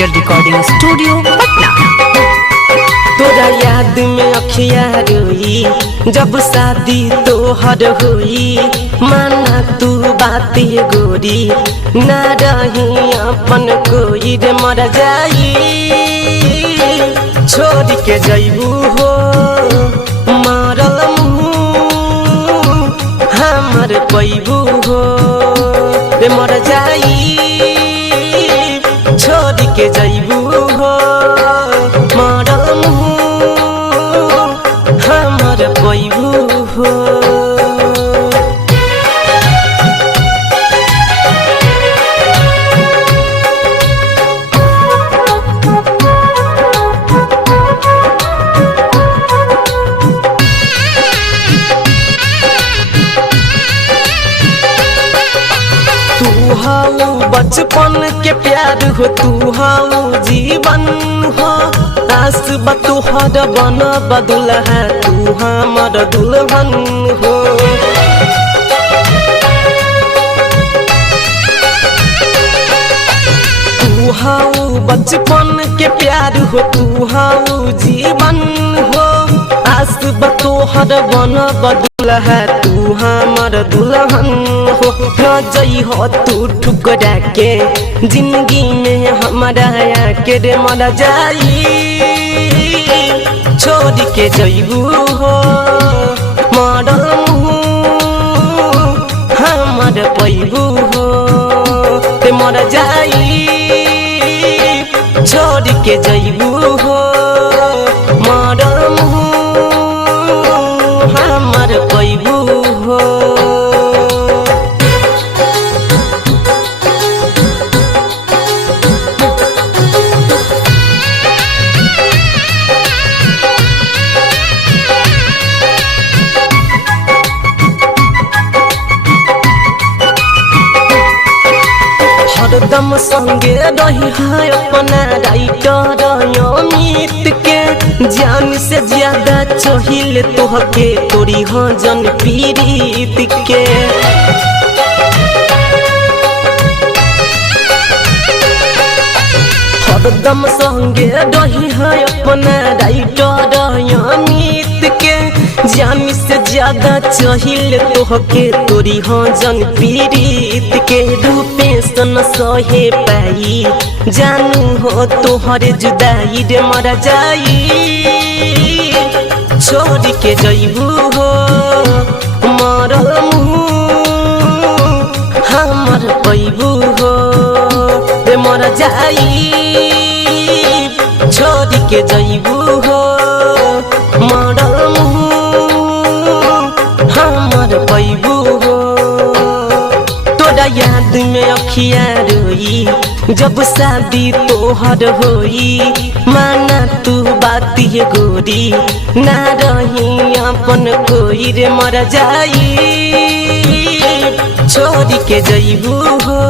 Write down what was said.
Digital recording studio Patna. तोरा याद में अखिया रोई जब शादी तोहर हुई, माना तू बाती गोरी ना रही अपन कोई रे मर जाई छोड़ के जैबू हो मरल मुँह हमर पैबू हो रे मर जाई छोड़ के जैबू हो मरल मुँह हमर पैबू हो। तू हाउ बचपन के प्यार हो, तू हाउ जीवन हो, आस बतुहर बन बदुल है तू हमर दुल्हन हो। तू हाउ बचपन के प्यार हो, तू हाउ जीवन हो, आस बतुहर बन बदुल है तू हमर दुल्हन हो। न जई हो तू ठुकरा के जिंदगी में हमारा के रे मर जाई छोड़ के जईबू हो मरल मुँह हमर पैबू हो रे मर जाई छोड़ के जईबू हो मरल मुँह हमर पैबू हो। हरदम संगे रही है अपना राइटर अमित के, जान से ज्यादा चाहिए तोहके तोरी हो जन पीड़ित के। हरदम संगे रही है अपना राइटर अमित के, जान से ज्यादा चाहिए तोहके तोरी हो जन पीड़ित के। रूपे सन सहे पाई जानू हो तोहर जुदाई रे मर जाई छोड़ के जईबू हो मरल मुँह हमर पैबू हो रे मर जाई छोड़ के जईबू हो मरल मुँह हमर पैबू हो। तोरा याद में अखिया रोई जब शादी तोहर होई, माना तू बाती गोरी ना रही अपन कोई रे मर जाई छोड़ के जईबू हो।